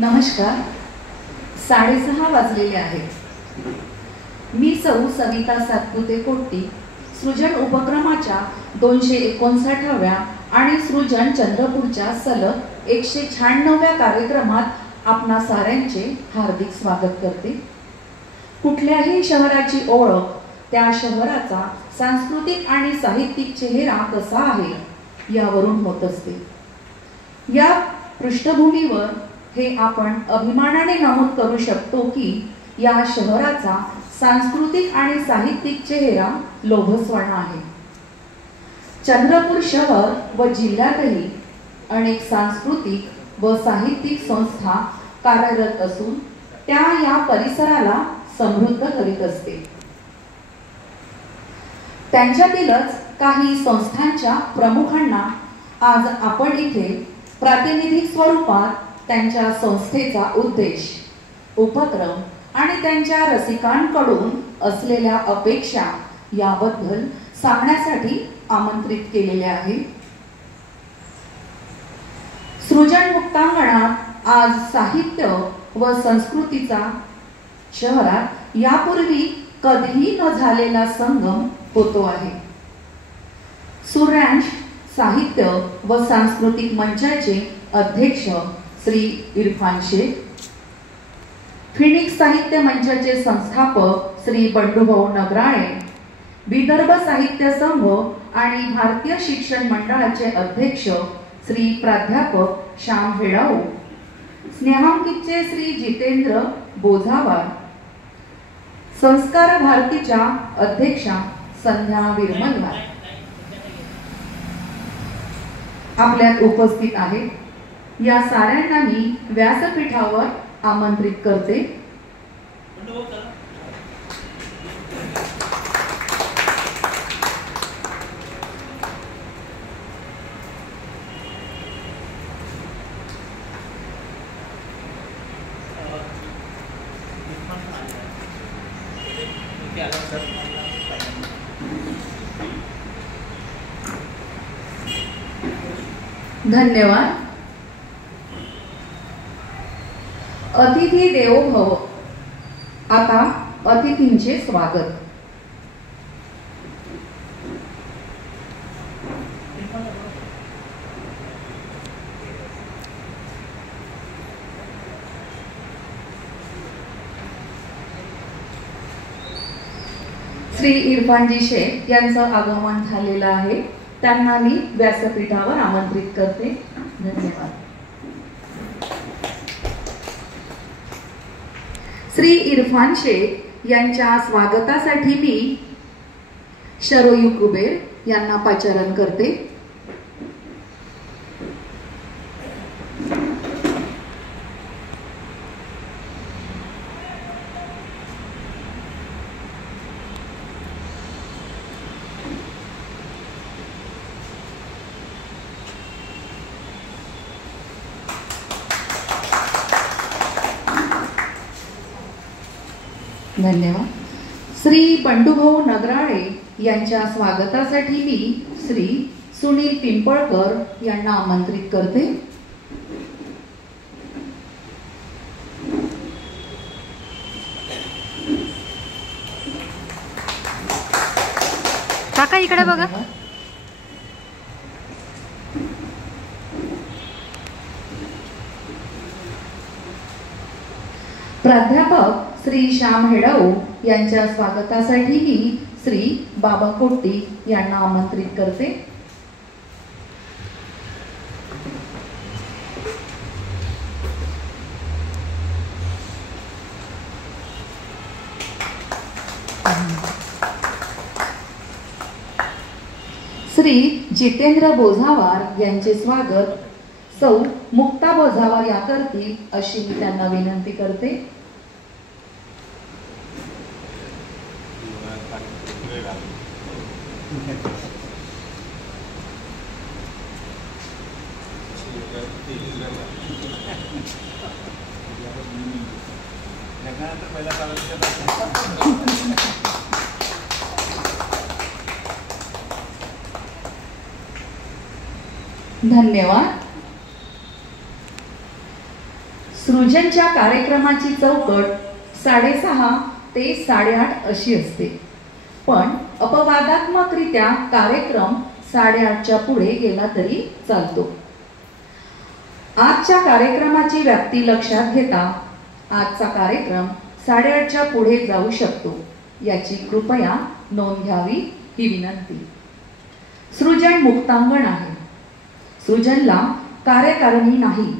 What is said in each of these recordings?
नमस्कार. 6:30 वाजलेले आहेत. मी सौ सविता सातपुते कोट्टी सृजन उपक्रमाच्या 259व्या आणि सृजन चंद्रपूरच्या सलग 196व्या कार्यक्रमात आपणा साऱ्यांचे हार्दिक स्वागत करते. कुठल्याही शहराची ओळख त्या शहराचा सांस्कृतिक आणि साहित्यिक चेहरा कसा आहे यावरून होत असते. या पृष्ठभूमीवर हे आपण अभिमानाने नमूद करू शकतो की या शहराचा सांस्कृतिक आणि साहित्यिक चेहरा लोभसवाणा आहे. चंद्रपूर शहर व जिल्ह्यातही अनेक सांस्कृतिक व साहित्यिक संस्था कार्यरत असून त्या या परिसराला समृद्ध करीत असते. त्यांच्यातीलच काही संस्थांच्या प्रमुखांना आज आपण इथे प्रातिनिधिक स्वरूपात त्यांच्या संस्थेचा उद्देश, उपक्रम आणि त्यांच्या रसिकांकडून असलेल्या अपेक्षा याबद्दल सांगण्यासाठी आमंत्रित केलेले आहे. सृजन मुक्तांगणात आज साहित्य व संस्कृतीचा शहरात यापूर्वी कधीही न झालेला संगम होतो आहे. सूर्यांश साहित्य व सांस्कृतिक मंचाचे अध्यक्ष श्री इरफान शेख, फिनिक्स साहित्य मंचाचे संस्थापक श्री बंडूभाऊ नगराळे, विदर्भ साहित्य संघ आणि भारतीय शिक्षण मंडळाचे अध्यक्ष श्री प्राध्यापक श्याम हेडाऊ, स्नेहांकितचे श्री जितेंद्र बोझावार, संस्कार भारतीच्या अध्यक्षा संध्या विरमलवार आपल्यात उपस्थित आहेत. या साऱ्यांना मी व्यासपीठावर आमंत्रित करते. धन्यवाद. अतिथी देवो भव. आता अतिथींचे स्वागत. श्री इरफानजी शेख यांचं आगमन झालेलं आहे. त्यांना मी व्यासपीठावर आमंत्रित करते. धन्यवाद. श्री इरफान शेख यांच्या स्वागतासाठी मी शरोयू कुबेर यांना पाचारण करते. धन्यवाद. श्री बंडूभाऊ नगराळे यांच्या स्वागतासाठी मी श्री सुनील पिंपळकर यांना आमंत्रित करते. काका इकडे बघा. प्राध्यापक श्री श्याम हेडाऊ यांच्या स्वागतासाठी मी श्री बाबा कोट्टी यांना आमंत्रित करते. श्री जितेंद्र बोझावार यांचे स्वागत सौ मुक्ता बोझावार या करतील अशी मी त्यांना विनंती करते. धन्यवाद. सृजनच्या कार्यक्रमाची चौकट 6:30 ते 8:30 अशी असते, पण अपवादात्मकरित्या कार्यक्रम 8:30च्या पुढे गेला तरी चालतो. आजच्या कार्यक्रमाची व्याप्ती लक्षात घेता आजचा कार्यक्रम 8:30च्या पुढे जाऊ शकतो याची कृपया नोंद घ्यावी ही विनंती. सृजन मुक्तांगण आहे. सृजनला कार्यकारिणी नाही,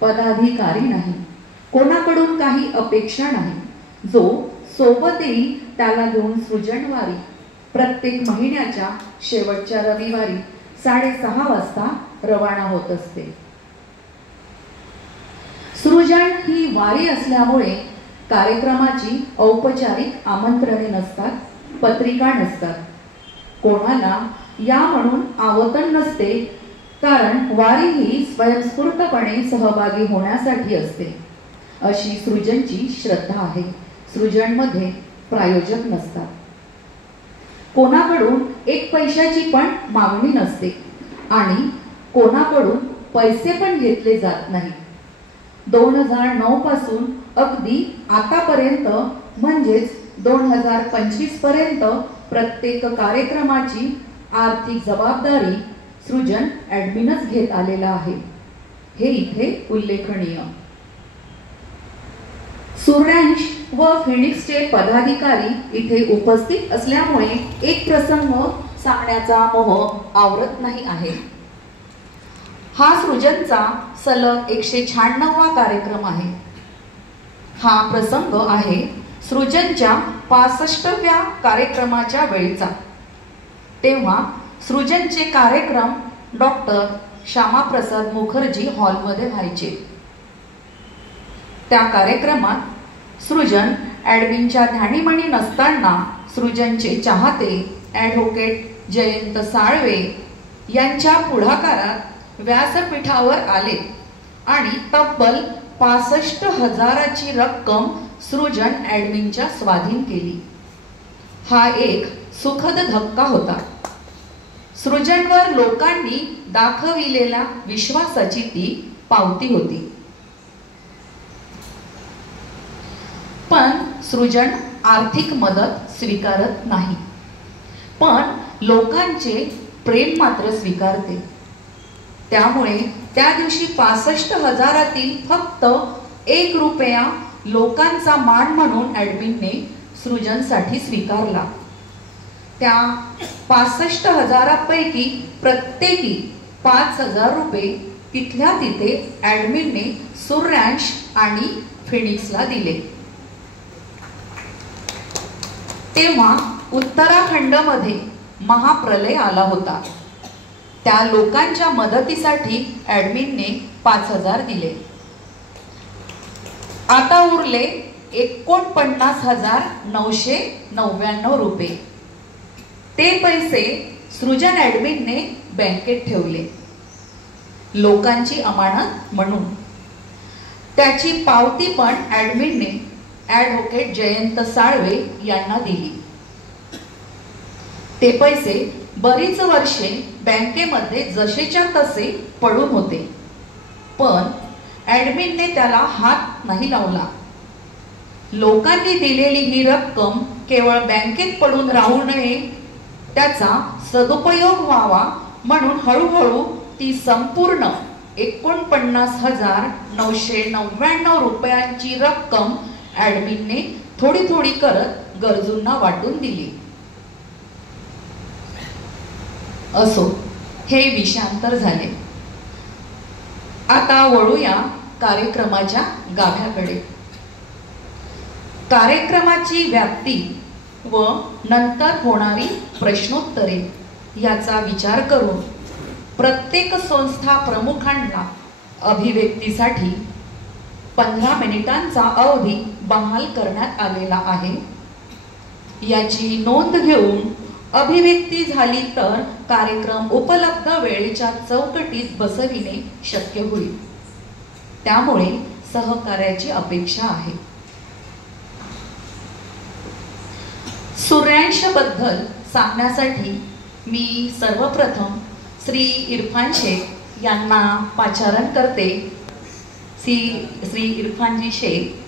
पदाधिकारी नाही, कोणाकडून काही अपेक्षा नाही. जो सोबत येईल त्याला घेऊन सृजनवारी प्रत्येक महिन्याच्या शेवटच्या रविवारी 6:30 वाजता रवाना होत असते. सृजन ही वारी असल्यामुळे कार्यक्रमाची औपचारिक आमंत्रणे नसतात, पत्रिका नसतात. कोणाला या म्हणून आवर्तन नसते, कारण वारी ही स्वयंस्फूर्तपणे सहभागी होण्यासाठी असते अशी सृजनची श्रद्धा आहे. सृजनमध्ये प्रायोजक नसतात. कोणाकडून 1 पैशाची पण मागणी नसते आणि कोणाकडून पैसे पण घेतले जात नाही. 2009 पासून अगदी आतापर्यंत म्हणजेच 2025 पर्यंत प्रत्येक कार्यक्रमाची आर्थिक जबाबदारी सृजन ॲडमिनच घेत आलेला आहे. हे इथे उल्लेखनीय. सूर्यांश व फिनिक्सचे पदाधिकारी इथे उपस्थित असल्यामुळे एक प्रसंग सांगण्याचा मोह आवरत नाही आहे. हा सृजनचा सलग 196वा कार्यक्रम आहे. हा प्रसंग आहे सृजनच्या 65व्या कार्यक्रमाच्या वेळीचा. तेव्हा सृजनचे कार्यक्रम डॉक्टर श्यामाप्रसाद मुखर्जी हॉलमध्ये व्हायचे. त्या कार्यक्रमात सृजन ॲडमिनच्या ध्यानीमणी नसताना सृजनचे चाहते ॲडव्होकेट जयंत साळवे यांच्या पुढाकारात व्यासपीठावर आले आणि तब्बल 65,000ची रक्कम सृजन ॲडमिनच्या स्वाधीन केली. हा एक सुखद धक्का होता. सृजनवर लोकांनी दाखविलेल्या विश्वासाची ती पावती होती. पण सृजन आर्थिक मदत स्वीकारत नाही, पण लोकांचे प्रेम मात्र स्वीकारते. त्यामुळे त्या दिवशी 65,000तील फक्त 1 रुपया लोकांचा मान म्हणून ॲडमिनने सृजनसाठी स्वीकारला. त्या 65,000 पैकी प्रत्येकी 5,000 रुपये तिथल्या तिथे ॲडमिनने सूर्यांश आणि फिनिक्सला दिले. तेव्हा उत्तराखंडमध्ये महाप्रलय आला होता. त्या लोकांच्या मदतीसाठी ॲडमिनने 5,000 दिले. आता उरले 49,999 रुपये. ते पैसे सृजन ॲडमिनने बँकेत ठेवले लोकांची अमानत म्हणून. त्याची पावती पण ॲडमिनने ॲडव्होकेट जयंत साळवे यांना दिली. ते पैसे बरीच वर्षे बँकेमध्ये जसेच्या तसे पडून होते, पण ॲडमिनने त्याला हात नाही लावला. लोकांनी दिलेली ही रक्कम केवळ बँकेत पडून राहू नये, त्याचा सदुपयोग व्हावा म्हणून हळूहळू ती संपूर्ण 49,999 रुपयांची रक्कम ॲडमिनने थोडी थोडी करत गरजूंना वाटून दिली. असो, हे विषांतर झाले. आता वळूया कार्यक्रमाच्या गाभ्याकडे. कार्यक्रमाची व्याप्ती व नंतर होणारी प्रश्नोत्तरे याचा विचार करून प्रत्येक संस्था प्रमुखांना अभिव्यक्तीसाठी 15 मिनिटांचा अवधी बहाल करण्यात आलेला आहे. याची नोंद घेऊन अभिव्यक्ती झाली तर कार्यक्रम उपलब्ध वेळेच्या चौकटीत बसविणे शक्य होईल. त्यामुळे सहकार्याची अपेक्षा आहे. सूर्यांश बद्दल सांगण्यासाठी मी सर्वप्रथम श्री इरफान शेख यांना पाचारण करते. श्री इरफानजी शेख